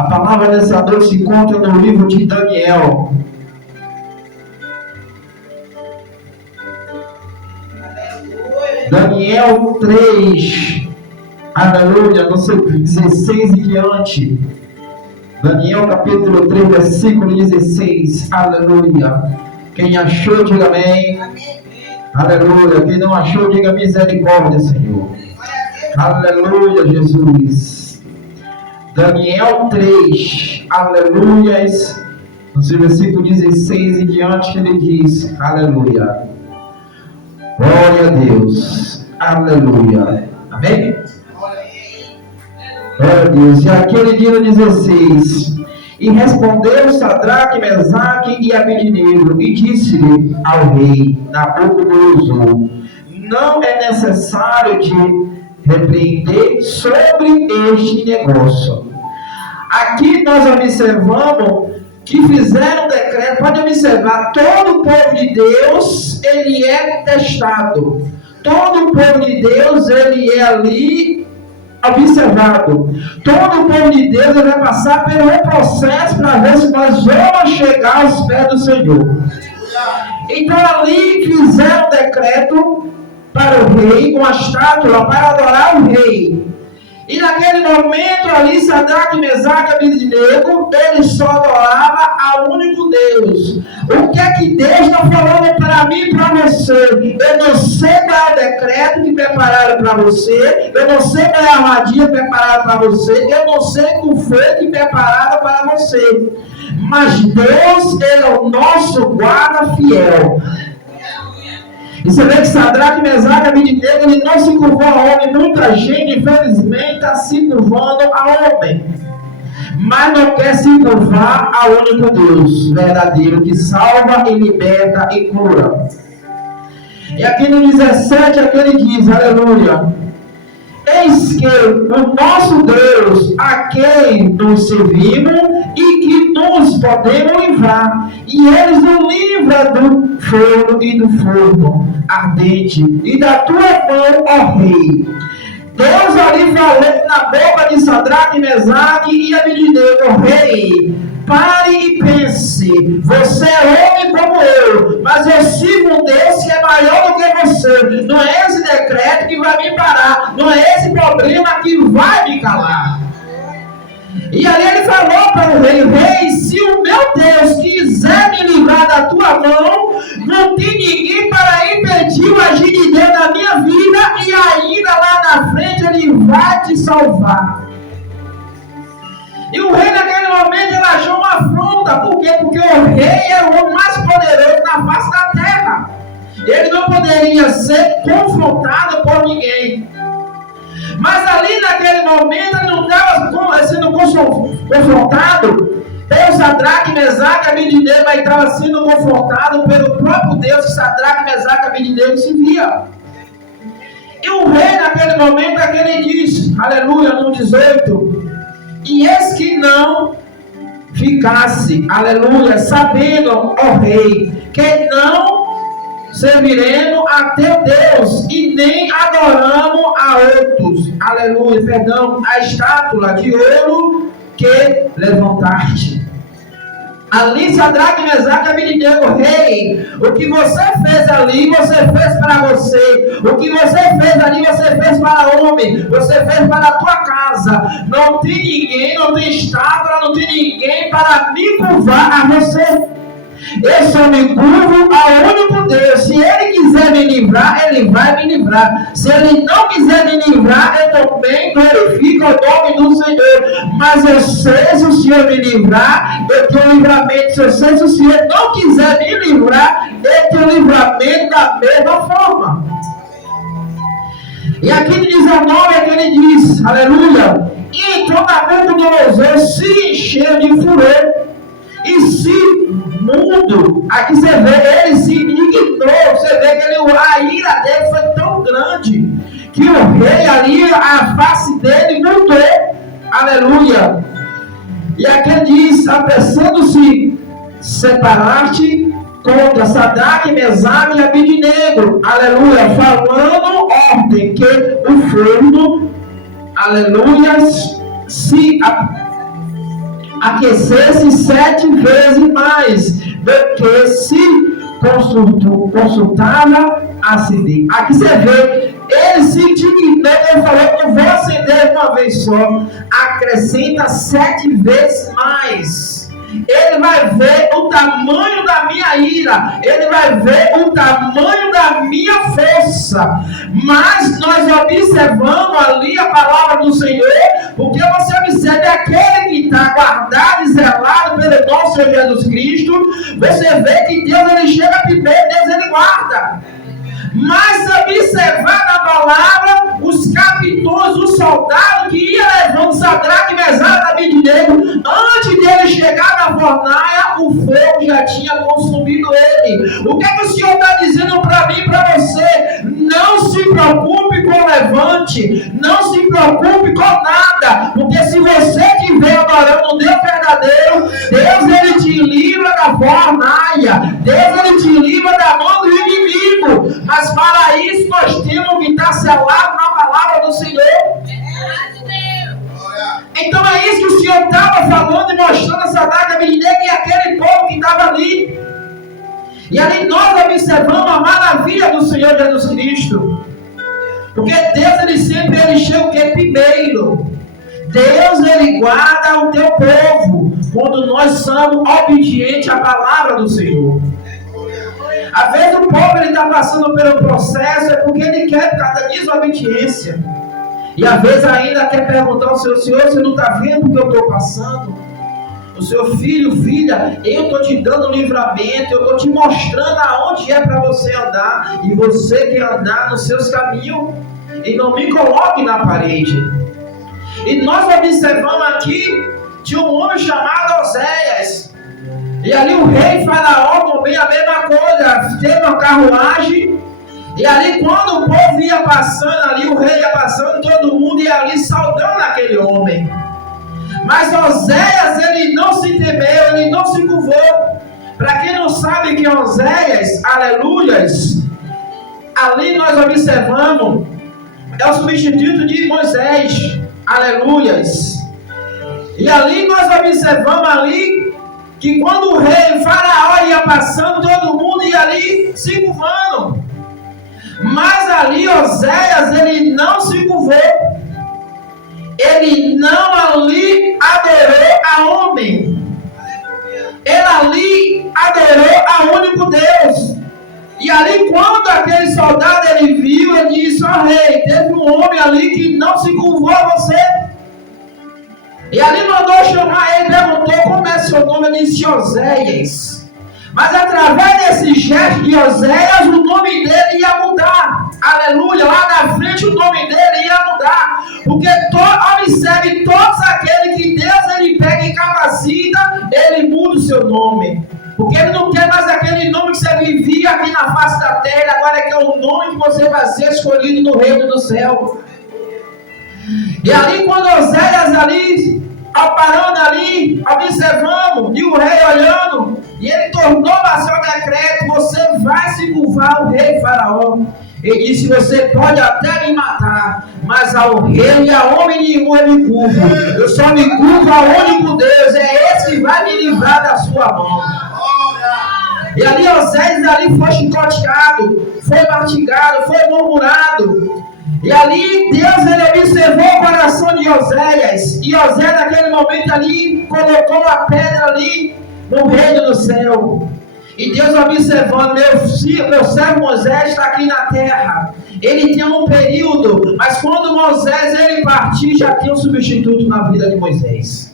A palavra dessa noite se encontra no livro de Daniel. Daniel 3, aleluia, no seu 16 e diante. Daniel capítulo 3, versículo 16, aleluia. Quem achou, diga amém. Aleluia. Quem não achou, diga misericórdia, Senhor. Aleluia, Jesus. Daniel 3, aleluia. No seu versículo 16 e diante, ele diz, aleluia. Glória a Deus. Aleluia. Amém? Glória a Deus. E aquele dia no 16. E respondeu Sadraque, Mesaque e Abednego, e disse-lhe ao rei Nabucodonosor: não é necessário te repreender sobre este negócio. Aqui nós observamos que fizeram decreto. Pode observar, todo o povo de Deus, ele é testado. Todo o povo de Deus, ele é ali observado. Todo o povo de Deus, ele vai passar pelo processo para ver se nós vamos chegar aos pés do Senhor. Então ali fizeram decreto para o rei, uma estátua para adorar o rei. E naquele momento ali, Sadraque, Mesaque e Abednego, ele só adorava ao único Deus. O que é que Deus está falando para mim e para você? Eu não sei qual é o decreto que prepararam para você, eu não sei qual é a armadilha preparada para você, eu não sei o que foi que prepararam para você. Mas Deus, ele é o nosso guarda fiel. E você vê que Sadraque, Mesaque e Abednego, ele não se curvou a homem. Muita gente, infelizmente, está se curvando a homem, mas não quer se curvar ao único Deus verdadeiro, que salva e liberta e cura. E aqui no 17, aqui ele diz, aleluia: eis que o nosso Deus, a quem nos servimos e que nos podemos livrar, e eles nos livram do fogo e do forno ardente e da tua mão, ó rei. Deus ali falou na boca de Sadraque, Mesaque e Abednego: rei, pare e pense, você é homem como eu, mas eu sigo um Deus que é maior do que você. Não é esse decreto que vai me parar, não é esse problema que vai me calar. E ali ele falou para o rei: rei, se o meu Deus quiser me livrar da tua mão, não tem ninguém para impedir o agir de Deus na minha vida, e ainda lá na frente ele vai te salvar. E o rei naquele momento ele achou uma afronta. Por quê? Porque o rei é o homem mais poderoso na face da terra. Ele não poderia ser confrontado por ninguém. Mas ali naquele momento ele não estava sendo confrontado pelo Sadraque, Mesaque e Abednego, mas estava sendo confrontado pelo próprio Deus que Sadraque, Mesaque e Abednego se via. E o rei naquele momento ele diz, aleluia, no 18: e eis que não ficasse, aleluia, sabendo, ó rei, que não serviremos a teu Deus e nem adoramos a outros, aleluia, perdão, a estátua de ouro que levantaste. Ali Sadraque, Mesaque e Abednego: rei, o que você fez ali, você fez para você. O que você fez ali, você fez para o homem. Você fez para a tua casa. Não tem ninguém, não tem estátua, não tem ninguém para me curvar a você. Eu só me curvo ao único Deus. Se Ele quiser me livrar, Ele vai me livrar. Se Ele não quiser me livrar, eu também glorifico o nome do Senhor. Mas eu sei, se o Senhor me livrar, eu tenho livramento. Eu sei, se o Senhor não quiser me livrar, eu tenho livramento da mesma forma. E aqui no 19 é que ele diz, aleluia: e então Nabucodonosor se encheu de furor e se mundo, aqui você vê, ele se indignou. Você vê que a ira dele foi tão grande que o rei ali, a face dele mudou, aleluia. E aqui ele diz: apressando-se separar-te contra Sadraque, Mesaque e Abednego, aleluia, falando ordem que o forno, aleluia, aquecesse 7 vezes mais do que se consultava acender. Aqui você vê, ele se indignou, ele falou, não vou acender uma vez só, acrescenta 7 vezes mais. Ele vai ver o tamanho da minha ira, ele vai ver o tamanho da minha força. Mas nós observamos ali a palavra do Senhor, porque você observa aquele que está guardado e zelado pelo nosso Senhor Jesus Cristo. Você vê que Deus ele chega primeiro, Deus ele guarda. Mas observar na palavra os capitões, os soldados que iam levando Sadraque, Mesaque e Abednego, antes dele chegar na fornalha, o fogo já tinha consumido ele. O que é que o Senhor está dizendo para mim e para você? Não se preocupe com o levante, não se preocupe com nada, porque se você estiver adorando o Deus verdadeiro, Deus ele te livra da fornalha, Deus ele te livra da mão do inimigo. Mas para isso nós temos que estar selados na palavra do Senhor. Então é isso que o Senhor estava falando e mostrando a Sadraque, Abednego e aquele povo que estava ali. E ali nós observamos a maravilha do Senhor Jesus Cristo. Porque Deus ele sempre chega o que? Primeiro. Deus ele guarda o teu povo quando nós somos obedientes à palavra do Senhor. Às vezes o povo está passando pelo processo é porque ele quer cada desobediência. E às vezes ainda quer perguntar ao Senhor, você não está vendo o que eu estou passando? O seu filho, filha, eu estou te dando livramento, eu estou te mostrando aonde é para você andar. E você quer andar nos seus caminhos. E não me coloque na parede. E nós observamos aqui, tinha um homem chamado Oséias. E ali o rei Faraó também a mesma coisa, teve uma carruagem, e ali quando o povo ia passando, ali o rei ia passando, todo mundo ia ali saudando aquele homem. Mas Oséias, ele não se temeu, ele não se curvou. Para quem não sabe que Oséias, aleluias, ali nós observamos, é o substituto de Moisés, aleluias. E ali nós observamos ali, que quando o rei Faraó ia passando, todo mundo ia ali se curvando. Mas ali Oséias, ele não se curvou. Ele não ali adorou a homem. Ele ali adorou a único Deus. E ali quando aquele soldado ele viu, ele disse, ó rei, teve um homem ali que não se curvou a você. E ali mandou chamar ele, perguntou como é seu nome, ele disse Oséias. Mas através desse gesto de Oséias, o nome dele ia mudar. Aleluia, lá na frente o nome dele ia mudar. Porque observe, todos aqueles que Deus ele pega e capacita, ele muda o seu nome. Porque ele não quer mais aquele nome que você vivia aqui na face da terra, agora é que é o nome que você vai ser escolhido no reino do céu. E ali quando Oséias ali, parando ali, observamos, e o rei olhando, e ele tornou a seu decreto, você vai se curvar ao rei Faraó. Ele disse, você pode até me matar, mas ao rei e a homem nenhum eu me curvo. Eu só me curvo ao único Deus, é esse que vai me livrar da sua mão. E ali Oséias ali foi chicoteado, foi mastigado, foi murmurado. E ali Deus ele observou o coração de Oséias. E Oséias naquele momento ali colocou a pedra ali no reino do céu. E Deus observando, meu servo Moisés está aqui na terra. Ele tinha um período, mas quando Moisés ele partiu, já tinha um substituto na vida de Moisés.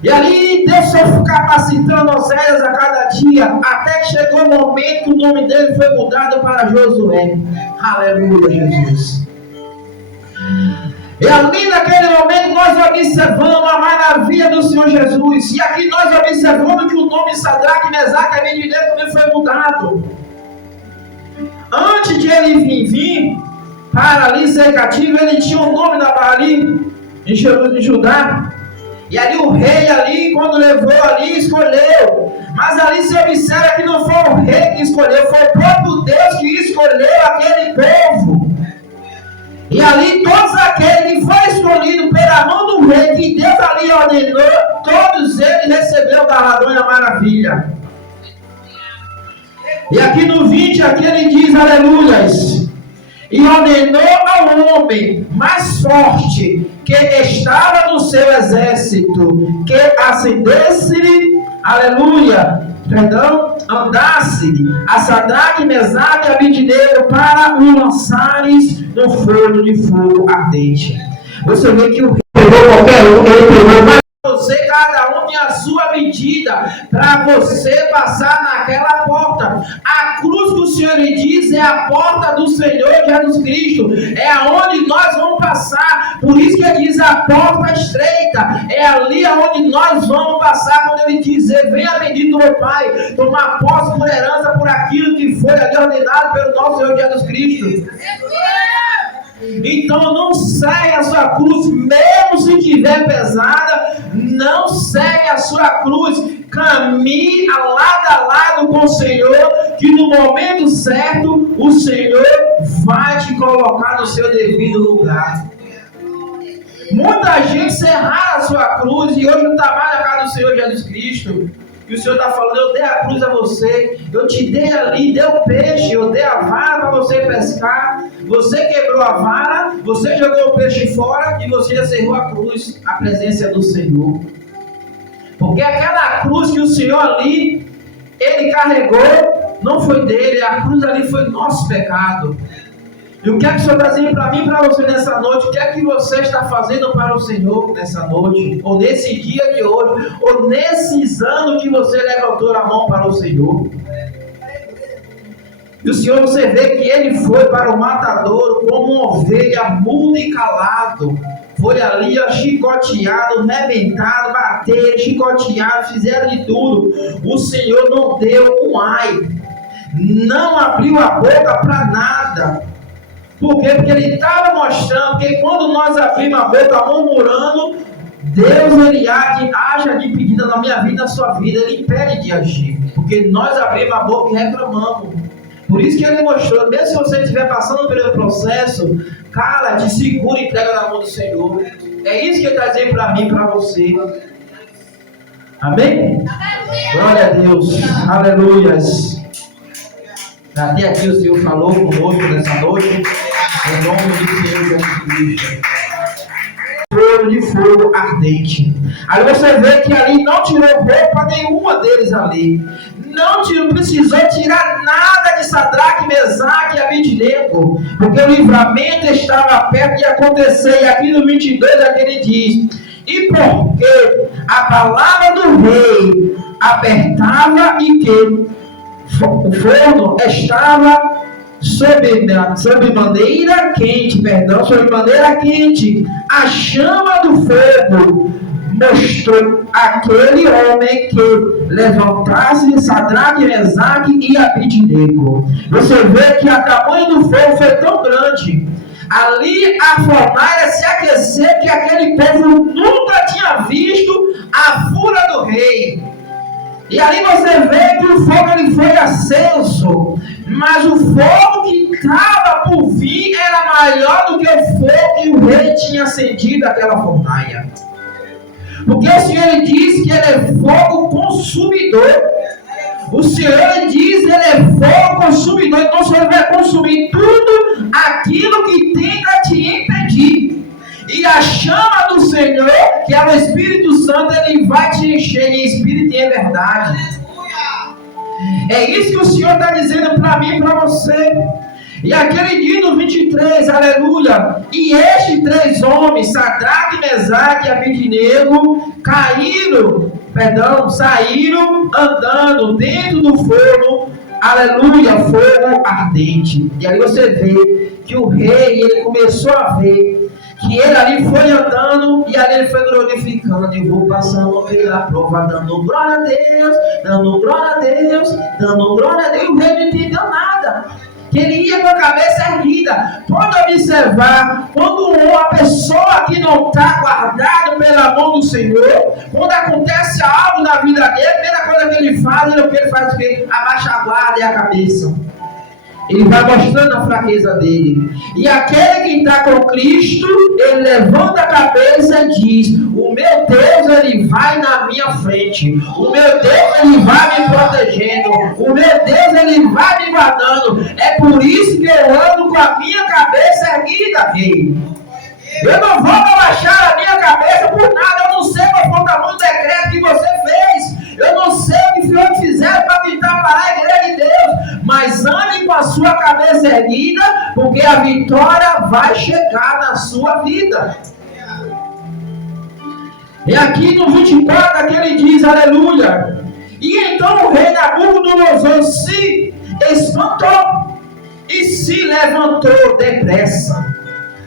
E ali Deus foi capacitando Oséias a cada dia, até que chegou o momento que o nome dele foi mudado para Josué. Aleluia, Jesus. E ali naquele momento nós observamos a maravilha do Senhor Jesus. E aqui nós observamos que o nome Sadraque, Mesaque e Abednego também foi mudado. Antes de ele vir para ali ser cativo, ele tinha o nome da ali em Judá. E ali o rei ali, quando levou ali, escolheu. Mas ali se observa que não foi o rei que escolheu, foi o próprio Deus que escolheu aquele povo. E E ali todos aqueles que foram escolhidos pela mão do rei, que Deus ali ordenou, todos eles receberam o galardão e a maravilha. E aqui no 20, aqui ele diz, aleluias, e ordenou ao homem mais forte que estava no seu exército, que acendesse-lhe, aleluia, andasse a Sadraque, Mesaque e Abednego para o lançares no forno de fogo ardente. Você vê que o rei pegou qualquer um, ele pegou mais. Você, cada um tem a sua medida para você passar naquela porta. A cruz que o Senhor lhe diz é a porta do Senhor Jesus Cristo. É aonde nós vamos passar. Por isso que ele diz a porta estreita. É ali aonde nós vamos passar. Quando ele dizer, venha bendito meu Pai, tomar posse por herança por aquilo que foi ali ordenado pelo nosso Senhor Jesus Cristo. Então não segue a sua cruz, mesmo se estiver pesada, não segue a sua cruz, caminhe lado a lado com o Senhor, que no momento certo o Senhor vai te colocar no seu devido lugar. Muita gente serrar a sua cruz e hoje não está mais na casa do Senhor Jesus Cristo. E o Senhor está falando, eu dei a cruz a você, eu te dei ali, dei o peixe, eu dei a vara para você pescar, você quebrou a vara, você jogou o peixe fora e você já cerrou a cruz, a presença do Senhor. Porque aquela cruz que o Senhor ali, ele carregou, não foi dele, a cruz ali foi nosso pecado. E o que é que o Senhor está dizendo para mim e para você nessa noite? O que é que você está fazendo para o Senhor nessa noite? Ou nesse dia de hoje? Ou nesses anos que você levantou a mão para o Senhor? E o Senhor, você vê que ele foi para o matadouro como uma ovelha muda e calado. Foi ali, ó, chicoteado, reventado, bateram, chicoteado, fizeram de tudo. O Senhor não deu um ai. Não abriu a boca para nada. Por quê? Porque ele estava mostrando que quando nós abrimos a boca murmurando, Deus ele age de pedida na minha vida, na sua vida, ele impede de agir. Porque nós abrimos a boca e reclamamos. Por isso que ele mostrou, mesmo se você estiver passando pelo processo, cala-te, segura e entrega na mão do Senhor. É isso que ele está dizendo para mim e para você. Amém? Glória a Deus. Aleluias. Até aqui o Senhor falou conosco nessa noite, em nome do Senhor Jesus Cristo. Forno de fogo ardente. Aí você vê que ali não tirou roupa nenhuma deles ali. Não precisou tirar nada de Sadraque, Mesaque e Abednego, porque o livramento estava perto de acontecer. E aqui no 22 aqui ele diz, e porque a palavra do rei apertava e que o forno estava sob maneira quente, a chama do fogo mostrou aquele homem que levantasse Sadraque, Mesaque e Abednego. Você vê que a tamanho do fogo foi tão grande, ali a fornalha se aqueceu, que aquele povo nunca tinha visto a fúria do rei. E ali você vê que o fogo ele foi aceso, mas o fogo que estava por vir era maior do que o fogo que o rei tinha acendido aquela fornalha. Porque o Senhor ele diz que ele é fogo consumidor. O Senhor ele diz que ele é fogo consumidor. Então o Senhor vai consumir tudo aquilo que tenta te impedir. E a chama do Senhor, que é o Espírito Santo, ele vai te encher de Espírito e em verdade. É isso que o Senhor está dizendo para mim e para você. E aquele dia no 23, aleluia, e estes três homens, Sadraque, Mesaque e Abednego, saíram andando dentro do forno, aleluia, fogo ardente. E aí você vê que o rei, ele começou a ver que ele ali foi andando e ali ele foi glorificando e vou passando pela prova, dando glória a Deus, dando glória a Deus, dando glória a Deus. E o rei não entendeu nada, que ele ia com a cabeça erguida. Pode observar, quando uma pessoa que não está guardada pela mão do Senhor, quando acontece algo na vida dele, a primeira coisa que ele faz, o que ele faz? Abaixa a guarda e a cabeça. Ele vai mostrando a fraqueza dele. E aquele que está com Cristo, ele levanta a cabeça e diz: o meu Deus, ele vai na minha frente. O meu Deus, ele vai me protegendo. O meu Deus, ele vai me guardando. É por isso que eu ando com a minha cabeça erguida, rei. Eu não vou abaixar a minha cabeça por nada. Eu não sei qual foi o tamanho do decreto que você fez. Eu não sei o que foi fizeram para tentar parar a igreja de Deus. Mas ande com a sua cabeça erguida, porque a vitória vai chegar na sua vida. E aqui no 24 que ele diz, aleluia. E então o rei Nabucodonosor se espantou e se levantou depressa.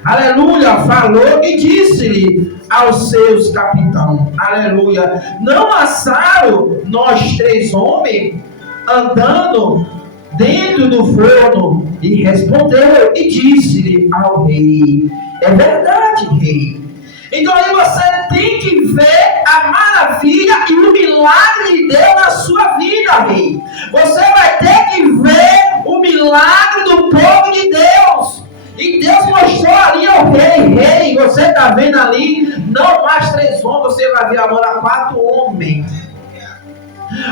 Aleluia, falou e disse-lhe aos seus capitães, aleluia, não assaram nós 3 homens andando dentro do forno? E respondeu e disse-lhe ao rei, é verdade, rei. Então aí você tem que ver a maravilha e o milagre de Deus na sua vida, rei. Você vai ter que ver o milagre do povo de Deus. E Deus mostrou ali ao rei, rei, você está vendo ali, não mais 3 homens, você vai ver agora 4 homens.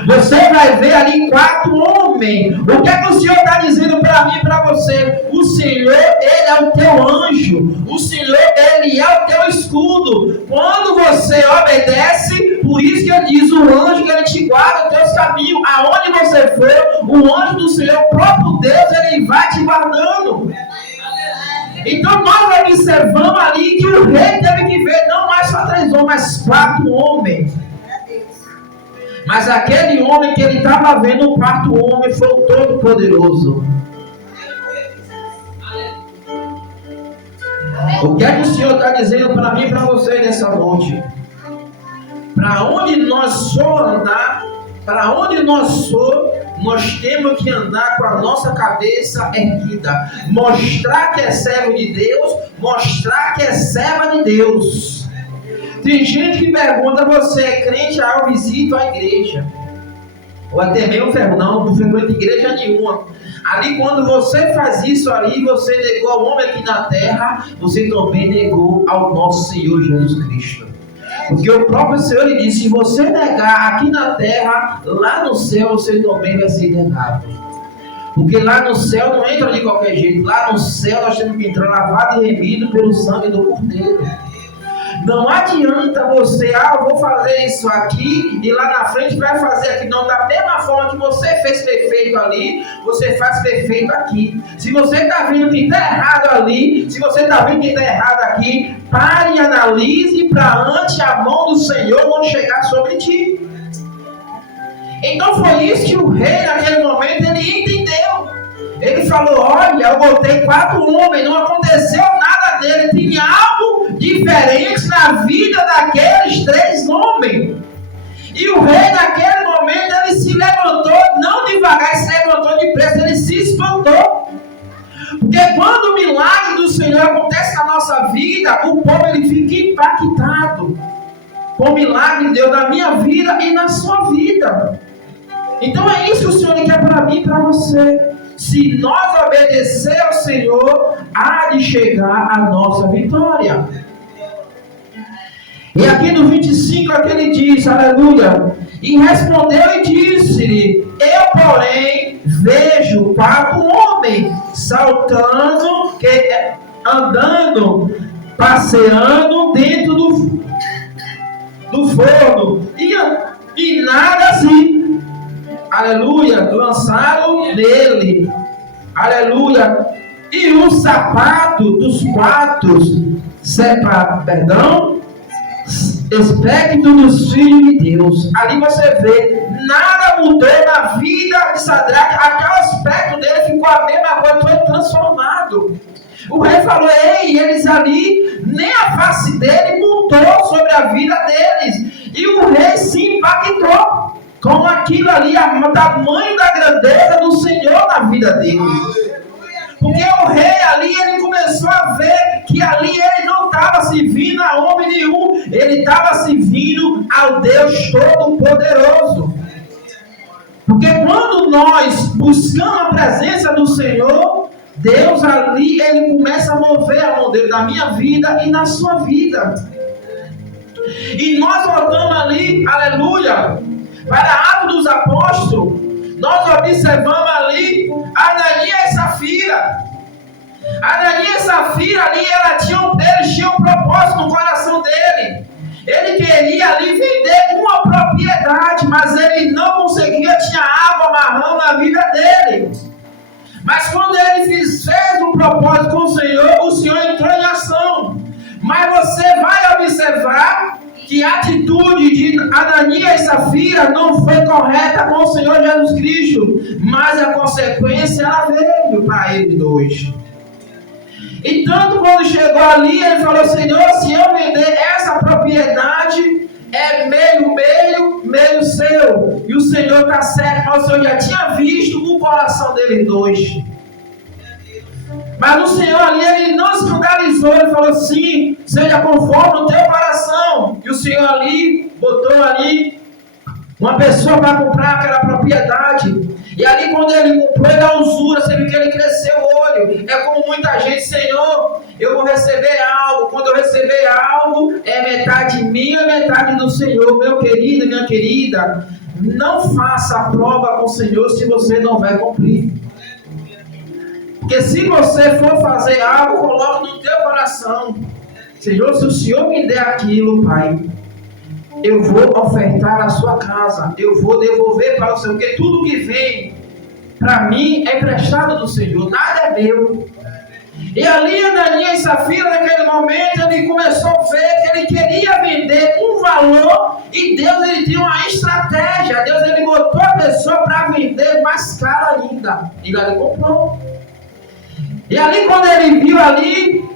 Você vai ver ali 4 homens. O que é que o Senhor está dizendo para mim e para você? O Senhor, Ele é o teu anjo. O Senhor, Ele é o teu escudo. Quando você obedece, por isso que Ele diz, o anjo que Ele te guarda os teus caminhos. Aonde você for, o anjo do Senhor, o próprio Deus, Ele vai te guardando. Então nós observamos ali que o rei teve que ver não mais só 3 homens, mas 4 homens. Mas aquele homem que ele estava vendo, o 4º homem, foi o Todo-Poderoso. O que é que o Senhor está dizendo para mim e para você nessa noite? Para onde nós for andar, para onde nós for, nós temos que andar com a nossa cabeça erguida. Mostrar que é servo de Deus, mostrar que é serva de Deus. Tem gente que pergunta, você é crente? Eu visito a igreja. Ou até mesmo, não frequento igreja nenhuma. Ali quando você faz isso ali, você negou ao homem aqui na terra, você também negou ao nosso Senhor Jesus Cristo. Porque o próprio Senhor lhe disse, se você negar aqui na terra, lá no céu você também vai ser negado. Porque lá no céu não entra de qualquer jeito. Lá no céu nós temos que entrar lavado e remido pelo sangue do Cordeiro. Não adianta você, eu vou fazer isso aqui e lá na frente vai fazer aqui. Não, da mesma forma que você fez perfeito ali, você faz perfeito aqui. Se você está vendo que está errado ali, se você está vendo que está errado aqui, pare e analise para antes a mão do Senhor não chegar sobre ti. Então foi isso que o rei naquele momento ele entendeu. Ele falou, olha, eu botei 4 homens, não aconteceu nada dele, tinha algo diferente na vida daqueles 3 homens. E o rei naquele momento, ele se levantou, não devagar, se levantou depressa, ele se espantou. Porque quando o milagre do Senhor acontece na nossa vida, o povo ele fica impactado com o milagre de Deus na minha vida e na sua vida. Então é isso que o Senhor quer para mim e para você. Se nós obedecer ao Senhor, há de chegar a nossa vitória. E aqui no 25 aqui ele diz, aleluia, e respondeu e disse-lhe, eu porém vejo 4 homens saltando, andando, passeando dentro do forno, e nada assim. Aleluia, lançaram nele, aleluia, e o sapato dos 4, espectro dos filhos de Deus. Ali você vê, nada mudou na vida de Sadraque, aquele aspecto dele ficou a mesma coisa, foi transformado. O rei falou, ei, eles ali, nem a face dele mudou sobre a vida deles, e o rei se impactou com aquilo ali, o tamanho da grandeza do Senhor na vida dele. Porque o rei ali, ele começou a ver que ali ele não estava servindo a homem nenhum, ele estava servindo ao Deus Todo-Poderoso. Porque quando nós buscamos a presença do Senhor, Deus ali, Ele começa a mover a mão dele na minha vida e na sua vida. E nós voltamos ali, aleluia, para Atos dos Apóstolos, nós observamos ali Ananias e Safira. Ananias e Safira ali, eles tinham um propósito no coração dele. Ele queria ali vender uma propriedade, mas ele não conseguia, tinha água amarrando na vida dele. Mas quando ele fez um propósito com o Senhor entrou em ação. Mas você vai observar que a atitude de Ananias e Safira não foi correta com o Senhor Jesus Cristo, mas a consequência ela veio para eles dois. E tanto quando chegou ali, ele falou: Senhor, se eu vender essa propriedade, é meio seu. E o Senhor está certo, mas o Senhor já tinha visto o coração deles dois. Mas o Senhor ali, ele não escandalizou, ele falou assim: seja conforme o teu coração. E o Senhor ali, botou ali uma pessoa para comprar aquela propriedade. E ali quando ele comprou, ele a usura, você viu que ele cresceu o olho. É como muita gente: Senhor, eu vou receber algo. Quando eu receber algo, é metade minha, metade do Senhor. Meu querido, minha querida, não faça a prova com o Senhor se você não vai cumprir. Porque se você for fazer algo, coloque no teu coração: Senhor, se o Senhor me der aquilo, Pai, eu vou ofertar a sua casa, eu vou devolver para o Senhor, porque tudo que vem para mim é emprestado do Senhor, nada é meu. E ali Ananias e Safira, naquele momento, ele começou a ver que ele queria vender um valor, e Deus ele tinha uma estratégia. Deus ele botou a pessoa para vender mais caro ainda, e ele comprou. E ali quando ele viu ali,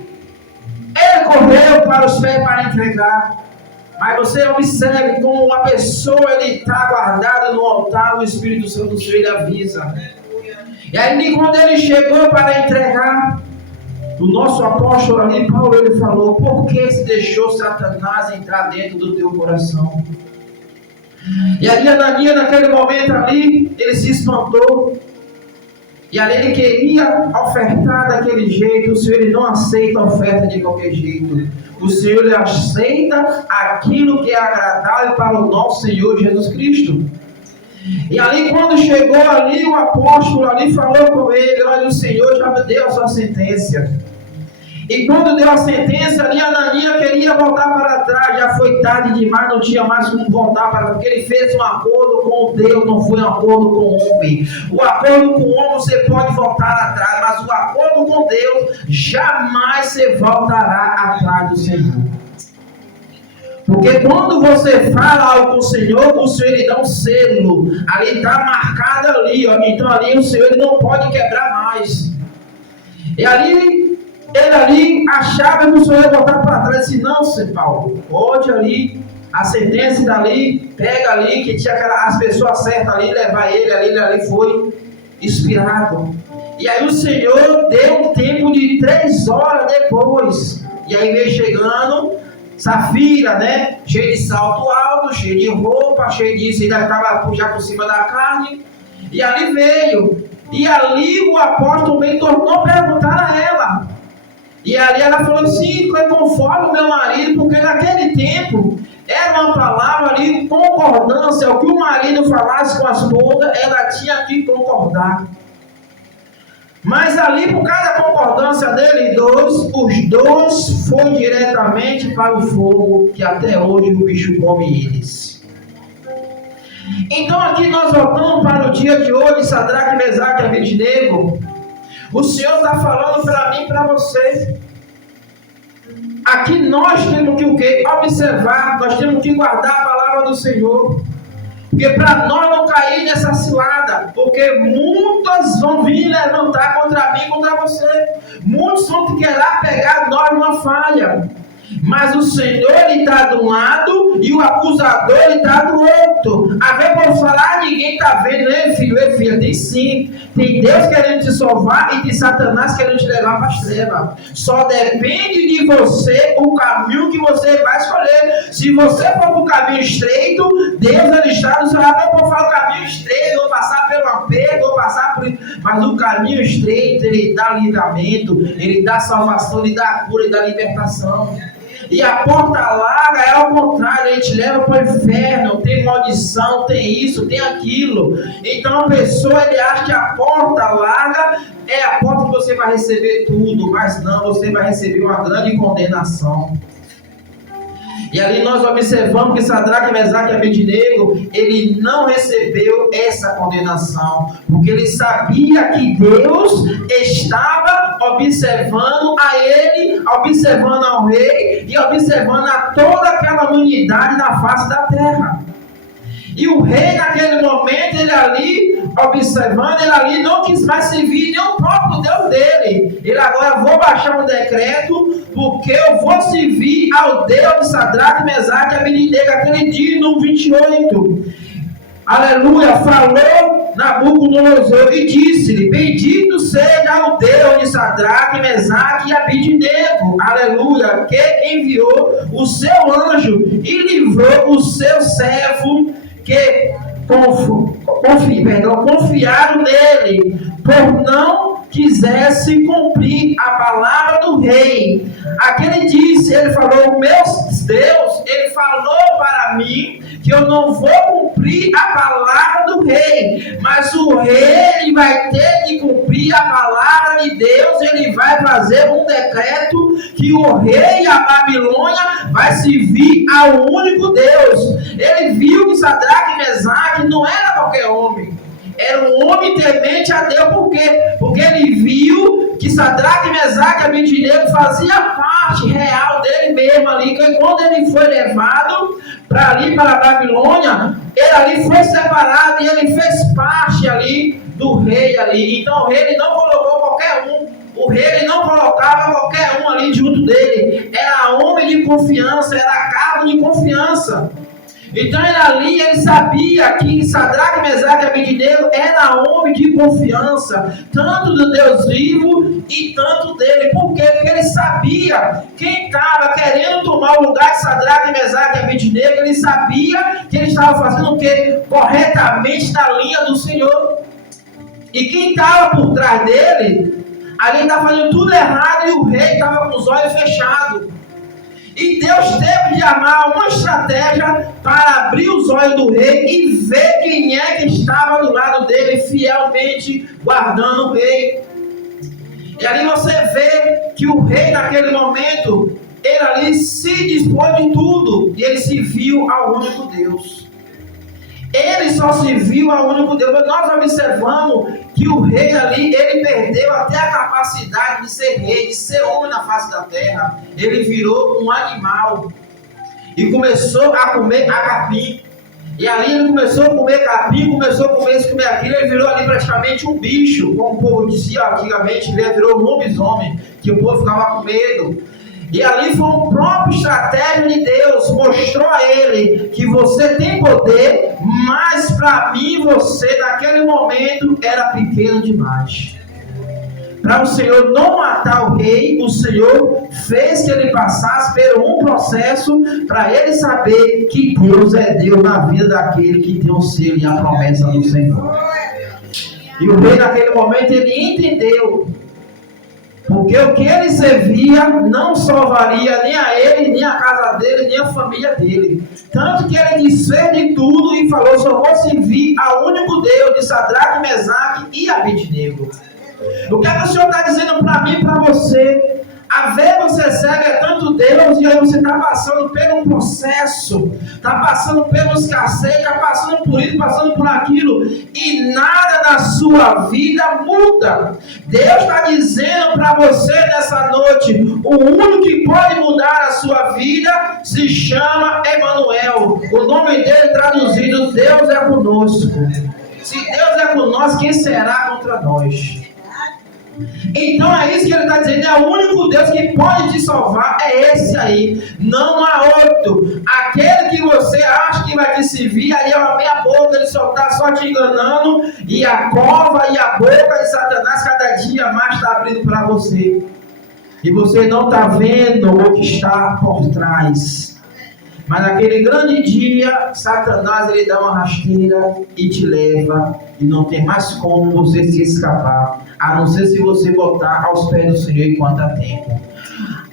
ele correu para os pés para entregar. Mas você observe como uma pessoa ele está guardada no altar, o Espírito Santo do Senhor ele avisa. E aí quando ele chegou para entregar, o nosso apóstolo ali, Paulo, ele falou: por que se deixou Satanás entrar dentro do teu coração? E ali Ananias, naquele momento ali, ele se espantou. E ali ele queria ofertar daquele jeito. O Senhor ele não aceita a oferta de qualquer jeito. O Senhor ele aceita aquilo que é agradável para o nosso Senhor Jesus Cristo. E ali quando chegou ali, o apóstolo ali falou com ele: olha, o Senhor já me deu a sua sentença. E quando deu a sentença ali, Ananias queria voltar para trás, já foi tarde demais, não tinha mais como voltar para trás, porque ele fez um acordo com Deus, não foi um acordo com o homem. O acordo com o homem você pode voltar atrás, mas o acordo com Deus, jamais você voltará atrás do Senhor. Porque quando você fala algo com o Senhor ele dá um selo, ali está marcado ali, ó. Então ali o Senhor ele não pode quebrar mais. E ali ele ali achava que o Senhor ia voltar para trás. Disse: não, Paulo, pode ali, a sentença dali, pega ali, que tinha as pessoas certas ali, levar ele ali foi inspirado. E aí o Senhor deu um tempo de 3 horas depois. E aí veio chegando Safira, né? Cheio de salto alto, cheio de roupa, cheio disso, ainda estava já por cima da carne. E ali veio. E ali o apóstolo veio, tornou a perguntar a ela. E ali ela falou assim: foi conforme o meu marido, porque naquele tempo era uma palavra ali, concordância. O que o marido falasse com a esposa, ela tinha que concordar. Mas ali, por causa da concordância dele os dois foram diretamente para o fogo, que até hoje o bicho come eles. Então aqui nós voltamos para o dia de hoje, Sadraque, Mesaque e Abednego. O Senhor está falando para mim e para você. Aqui nós temos que o quê? Observar, nós temos que guardar a palavra do Senhor. Porque para nós não cair nessa cilada, porque muitas vão vir levantar contra mim e contra você. Muitos vão querer pegar nós numa falha. Mas o Senhor está de um lado e o acusador está do outro. A ver por falar, ninguém está vendo, né, filho? Filha, tem sim. Tem Deus querendo te salvar e tem Satanás querendo te levar para as trevas. Só depende de você o caminho que você vai escolher. Se você for para o caminho estreito, Deus ele está do seu lado. Não vou falar o caminho estreito, vou passar mas o caminho estreito, ele dá livramento, ele dá salvação, ele dá cura, ele dá libertação. E a porta larga é ao contrário, ele te leva para o inferno, tem maldição, tem isso, tem aquilo. Então a pessoa, ele acha que a porta larga é a porta que você vai receber tudo, mas não, você vai receber uma grande condenação. E ali nós observamos que Sadraque, Mesaque e Abednego, ele não recebeu essa condenação, porque ele sabia que Deus estava observando a ele, observando ao rei e observando a toda aquela humanidade na face da terra. E o rei, naquele momento, ele ali, observando, ele ali não quis mais servir nem o próprio Deus dele. Ele agora, vou baixar um decreto, porque eu vou servir ao Deus de Sadraque, Mesaque e Abednego, aquele dia, no 28. Aleluia, falou Nabucodonosor e disse-lhe: bendito seja o Deus de Sadraque, Mesaque e Abednego, aleluia, que enviou o seu anjo e livrou o seu servo que confiaram nele, por não quisesse cumprir a palavra do rei. Aquele disse, ele falou: meu Deus, ele falou para mim que eu não vou cumprir a palavra do rei, mas o rei, ele vai ter que cumprir a palavra de Deus. Ele vai fazer um decreto que o rei e a Babilônia vai servir ao único Deus. Ele viu que Sadraque e Mesaque não era qualquer homem, era um homem temente a Deus. Por quê? Porque ele viu que Sadraque, Mesaque e Abednego fazia parte real dele mesmo ali, que quando ele foi levado para ali, para a Babilônia, ele ali foi separado e ele fez parte ali do rei ali. Então o rei, ele não colocou qualquer um, o rei, ele não colocava qualquer um ali junto dele, era homem de confiança, era cargo de confiança. Então ele ali, ele sabia que Sadraque, Mesaque e Abednego era homem de confiança, tanto do Deus vivo e tanto dele. Por quê? Porque ele sabia quem estava querendo tomar o lugar de Sadraque, Mesaque e Abednego. Ele sabia que ele estava fazendo o quê? Corretamente na linha do Senhor. E quem estava por trás dele, ali estava fazendo tudo errado e o rei estava com os olhos fechados. E Deus teve de armar uma estratégia para abrir os olhos do rei e ver quem é que estava do lado dele, fielmente guardando o rei. E ali você vê que o rei, naquele momento, ele ali se dispôs de tudo e ele se viu ao único Deus. Ele só se viu ao único Deus. Nós observamos que o rei ali, ele perdeu até a capacidade de ser rei, de ser homem na face da terra. Ele virou um animal e começou a comer capim. E ali ele começou a comer capim, começou a comer isso, comer aquilo. Ele virou ali praticamente um bicho, como o povo dizia antigamente, ele virou um lobisomem, que o povo ficava com medo. E ali foi uma própria estratégia de Deus, mostrou a ele que você tem poder, mas para mim você naquele momento era pequeno demais. Para o Senhor não matar o rei, o Senhor fez que ele passasse por um processo para ele saber que Deus é Deus na vida daquele que tem o selo e a promessa do Senhor. E o rei naquele momento ele entendeu, porque o que ele servia não salvaria nem a ele, nem a casa dele, nem a família dele. Tanto que ele desfez de tudo e falou: só vou servir ao único Deus de Sadraque, Mesaque e Abednego. O que é que o Senhor está dizendo para mim e para você? Às vezes você serve a tanto Deus e aí você está passando por um processo, está passando pela escassez, está passando por isso, passando por aquilo, e nada na sua vida muda. Deus está dizendo para você nessa noite: o único que pode mudar a sua vida se chama Emanuel. O nome dele traduzido: Deus é conosco. Se Deus é conosco, quem será contra nós? Então é isso que ele está dizendo: é o único Deus que pode te salvar, é esse aí, não há outro. Aquele que você acha que vai te servir, aí é a meia boca, ele só está só te enganando, e a cova e a boca de Satanás cada dia mais está abrindo para você, e você não está vendo o que está por trás. Mas naquele grande dia, Satanás ele dá uma rasteira e te leva, e não tem mais como você se escapar, a não ser se você botar aos pés do Senhor enquanto há tempo.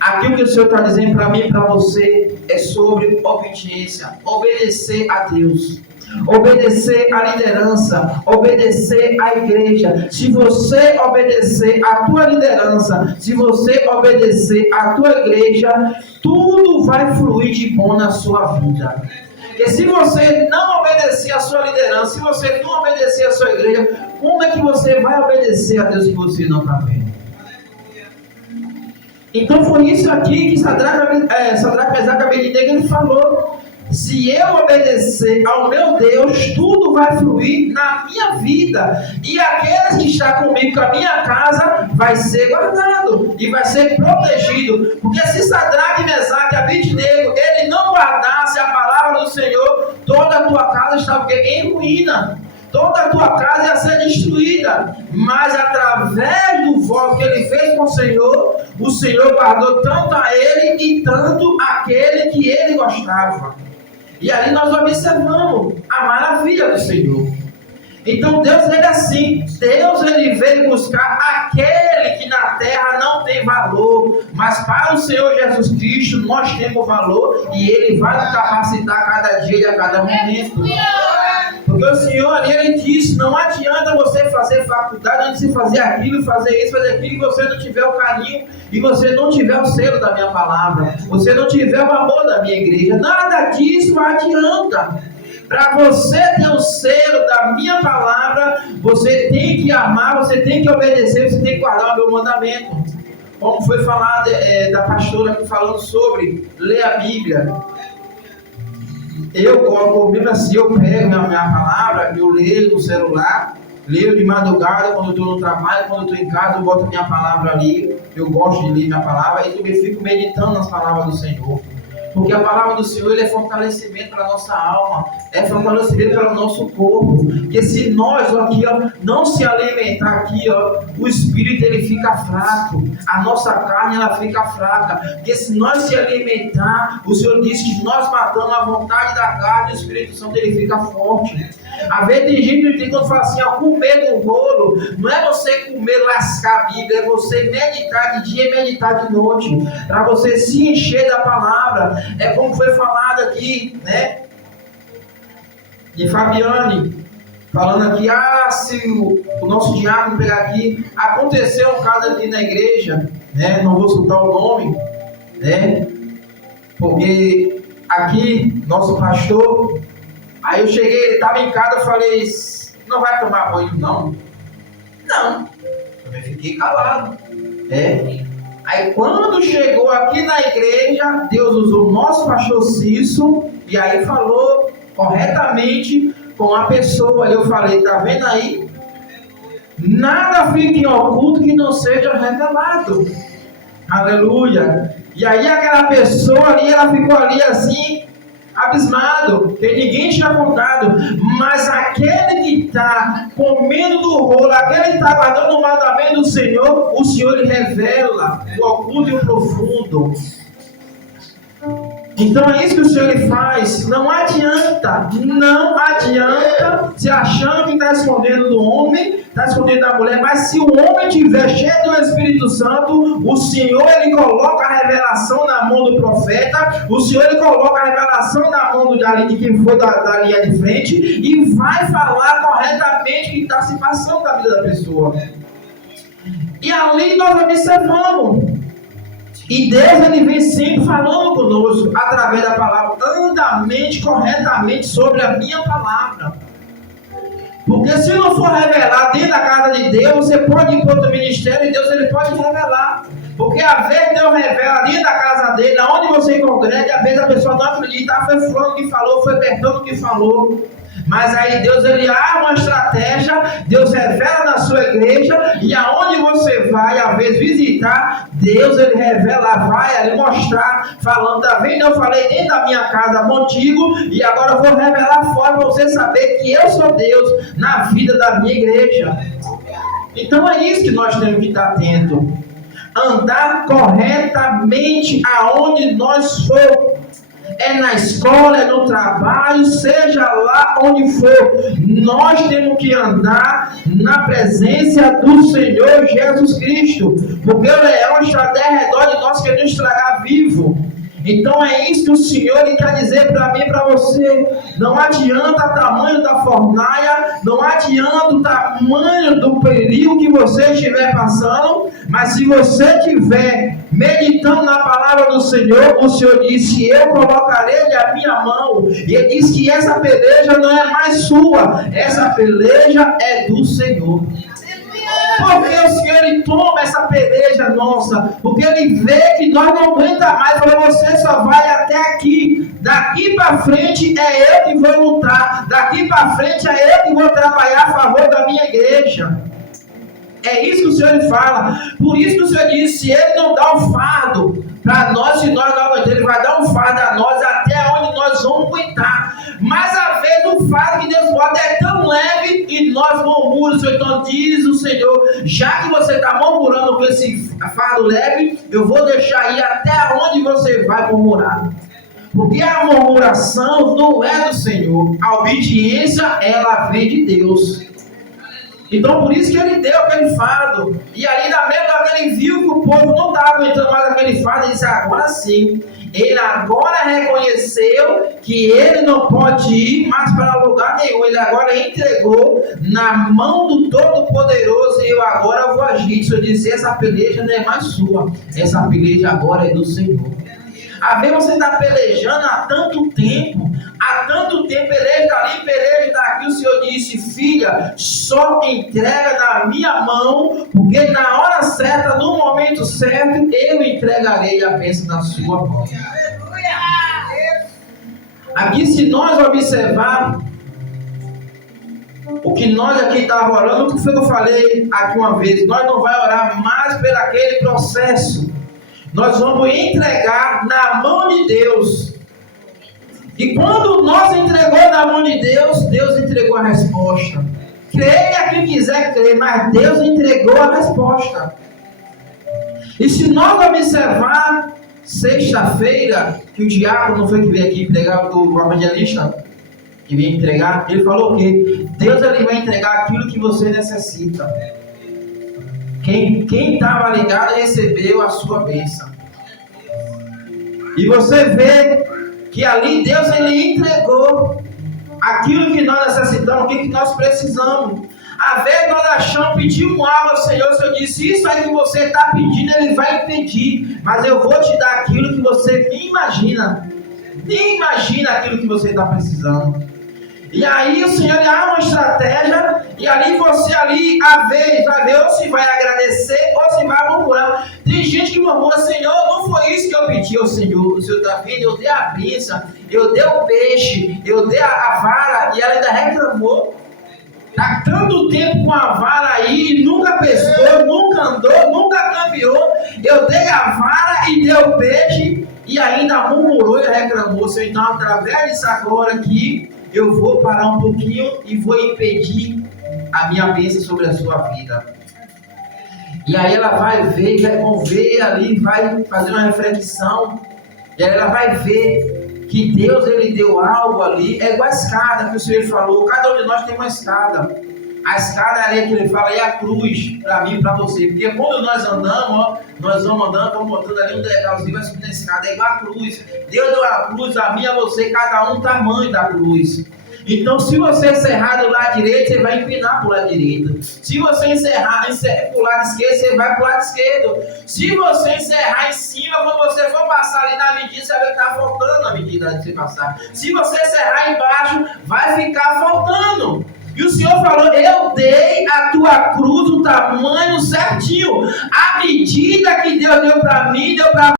Aquilo que o Senhor está dizendo para mim e para você é sobre obediência, obedecer a Deus, obedecer à liderança, obedecer à igreja. Se você obedecer à tua liderança, se você obedecer à tua igreja, tudo vai fluir de bom na sua vida. Porque se você não obedecer à sua liderança, se você não obedecer à sua igreja, como é que você vai obedecer a Deus que você não está vendo? Então foi isso aqui que Sadraque, Mesaque e Abednego ele falou. Se eu obedecer ao meu Deus, tudo vai fluir na minha vida. E aqueles que estão comigo, com a minha casa, vai ser guardado e vai ser protegido. Porque se Sadraque, Mesaque e Abednego ele não guardasse a palavra do Senhor, toda a tua casa estava em ruína. Toda a tua casa ia ser destruída. Mas através do voto que ele fez com o Senhor guardou tanto a ele e tanto aquele que ele gostava. E ali nós observamos a maravilha do Senhor. Então Deus ele é assim. Deus ele veio buscar aquele que na terra não tem valor. Mas para o Senhor Jesus Cristo nós temos valor. E ele vai nos capacitar cada dia e a cada momento. Porque o Senhor ali ele disse: não adianta você fazer faculdade antes de fazer aquilo, fazer isso, fazer aquilo, e você não tiver o carinho, e você não tiver o selo da minha palavra, você não tiver o amor da minha igreja. Nada disso adianta. Para você ter o selo da minha palavra, você tem que amar, você tem que obedecer, você tem que guardar o meu mandamento. Como foi falado da pastora aqui falando sobre ler a Bíblia. Eu coloco a Bíblia assim, eu pego a minha palavra, eu leio no celular, leio de madrugada quando eu estou no trabalho, quando eu estou em casa, eu boto a minha palavra ali, eu gosto de ler minha palavra, e também fico meditando nas palavras do Senhor. Porque a palavra do Senhor ele é fortalecimento para a nossa alma, é fortalecimento para o nosso corpo. Porque se nós aqui não se alimentar aqui, o espírito ele fica fraco, a nossa carne ela fica fraca. Porque se nós se alimentar, o Senhor disse que nós matamos a vontade da carne, o Espírito Santo ele fica forte. Às vezes tem gente que quando fala assim, comer no rolo, não é você comer, lascar a Bíblia, é você meditar de dia e meditar de noite, para você se encher da palavra. É como foi falado aqui, né? De Fabiane, falando aqui, se o nosso diácono pegar aqui, aconteceu um caso aqui na igreja, né? Não vou citar o nome, né? Porque aqui, nosso pastor, aí eu cheguei, ele estava em casa, eu falei, não vai tomar banho não? Não, eu fiquei calado, Aí quando chegou aqui na igreja, Deus usou o nosso pastor Cício, e aí falou corretamente com a pessoa. Eu falei, tá vendo aí? Nada fica em oculto que não seja revelado. Aleluia. E aí aquela pessoa ali, ela ficou ali assim, abismado, que ninguém tinha contado. Mas aquele que está comendo do rolo, aquele que está guardando o mandamento do Senhor, o Senhor lhe revela o oculto e o profundo. Então é isso que o Senhor lhe faz. Não adianta se achando que está escondendo do homem, está escondendo da mulher. Mas se o homem estiver cheio do Espírito Santo, o Senhor ele coloca a revelação na mão do profeta, o Senhor ele coloca a revelação na mão de quem foi da linha de frente, e vai falar corretamente o que está se passando na vida da pessoa. E ali nós observamos. E Deus ele vem sempre falando conosco através da palavra. Anda mente corretamente sobre a minha palavra. Porque se não for revelar dentro da casa de Deus, você pode ir para outro ministério e Deus ele pode revelar. Porque às vezes Deus revela dentro da casa dele, onde você congrega, às vezes a pessoa não acredita, foi fulano que falou, foi Bertano que falou. Mas aí Deus ele arma uma estratégia, Deus revela na sua igreja, e aonde você vai, às vezes visitar, Deus ele revela, vai ali mostrar, falando, tá vendo? Eu falei dentro da minha casa contigo, e agora eu vou revelar fora para você saber que eu sou Deus na vida da minha igreja. Então é isso que nós temos que estar atento. Andar corretamente aonde nós for. é na escola, é no trabalho, seja lá onde for, nós temos que andar na presença do Senhor Jesus Cristo, porque o leão está ao redor de nós querendo estragar vivo. Então é isso que o Senhor quer dizer para mim e para você. Não adianta o tamanho da fornalha, não adianta o tamanho do perigo que você estiver passando, mas se você estiver meditando na palavra do Senhor, o Senhor disse: eu colocarei a minha mão. E ele diz que essa peleja não é mais sua, essa peleja é do Senhor. Porque o Senhor, ele toma essa peleja nossa, porque ele vê que nós não aguenta mais, falou: você só vai até aqui, daqui para frente é eu que vou lutar, daqui para frente é eu que vou trabalhar a favor da minha igreja. É isso que o Senhor fala. Por isso que o Senhor disse: se ele não dá um fardo para nós, se nós não aguentamos, ele vai dar um fardo a nós até onde nós vamos aguentar. Mas às vezes o fardo que Deus bota é tão leve e nós murmuramos. Então diz o Senhor: já que você está murmurando com esse fardo leve, eu vou deixar ir até onde você vai murmurar. Porque a murmuração não é do Senhor, a obediência ela vem de Deus. Então por isso que ele deu aquele fardo. E ali na mesma hora que ele viu que o povo não estava aguentando mais aquele fardo, ele disse: agora sim. Ele agora reconheceu que ele não pode ir mais para lugar nenhum. Ele agora entregou na mão do Todo-Poderoso. E eu agora vou agir. Se eu dizer, essa peleja não é mais sua, essa peleja agora é do Senhor. A ver, você está pelejando há tanto tempo, peleja dali, peleja daqui. O Senhor disse: filha, só entrega na minha mão, porque na hora certa, no momento certo, eu entregarei a bênção na sua mão. Aqui, se nós observar o que nós aqui estávamos orando, o que foi que eu falei aqui uma vez, nós não vamos orar mais por aquele processo, nós vamos entregar na mão de Deus. E quando nós entregamos na mão de Deus, Deus entregou a resposta. Creia quem quiser crer, mas Deus entregou a resposta. E se nós observar sexta-feira, que o diácono não foi que veio aqui pregar, o evangelista que veio entregar, ele falou o quê? Deus, ele vai entregar aquilo que você necessita. Quem estava ligado recebeu a sua bênção. E você vê que ali Deus, ele entregou aquilo que nós necessitamos, aquilo que nós precisamos. Às vezes nós achamos, pedimos algo ao Senhor, o Senhor disse: isso aí que você está pedindo, ele vai pedir, mas eu vou te dar aquilo que você nem imagina aquilo que você está precisando. E aí o Senhor lhe dá uma estratégia, e ali você às vezes vai ver ou se vai agradecer ou se vai murmurar. Tem gente que murmura: Senhor, não foi isso que eu pedi ao Senhor. O Senhor está vendo, eu dei a bênção, eu dei o peixe, eu dei a vara, e ela ainda reclamou. Está tanto tempo com a vara aí, nunca pescou, nunca andou, nunca caminhou. Eu dei a vara e dei o peixe, e ainda murmurou e reclamou. Senhor, então através disso agora aqui, eu vou parar um pouquinho e vou impedir a minha bênção sobre a sua vida. E aí ela vai ver, vai conver ali, vai fazer uma reflexão, e aí ela vai ver que Deus, ele deu algo ali. É igual a escada que o Senhor falou. Cada um de nós tem uma escada. A escada ali que ele fala é a cruz, para mim e para você. Porque quando nós andamos, nós vamos andando, vamos botando ali um degrauzinho, vai subindo a escada, é igual a cruz. Deus deu a cruz, a mim e a você, cada um o tamanho da cruz. Então, se você encerrar do lado direito, você vai empinar para o lado direito. Se você encerrar para o lado esquerdo, você vai para o lado esquerdo. Se você encerrar em cima, quando você for passar ali na medida, você vai estar faltando a medida de você passar. Se você encerrar embaixo, vai ficar faltando. E o Senhor falou: eu dei a tua cruz o tamanho certinho. A medida que Deus deu para mim, deu para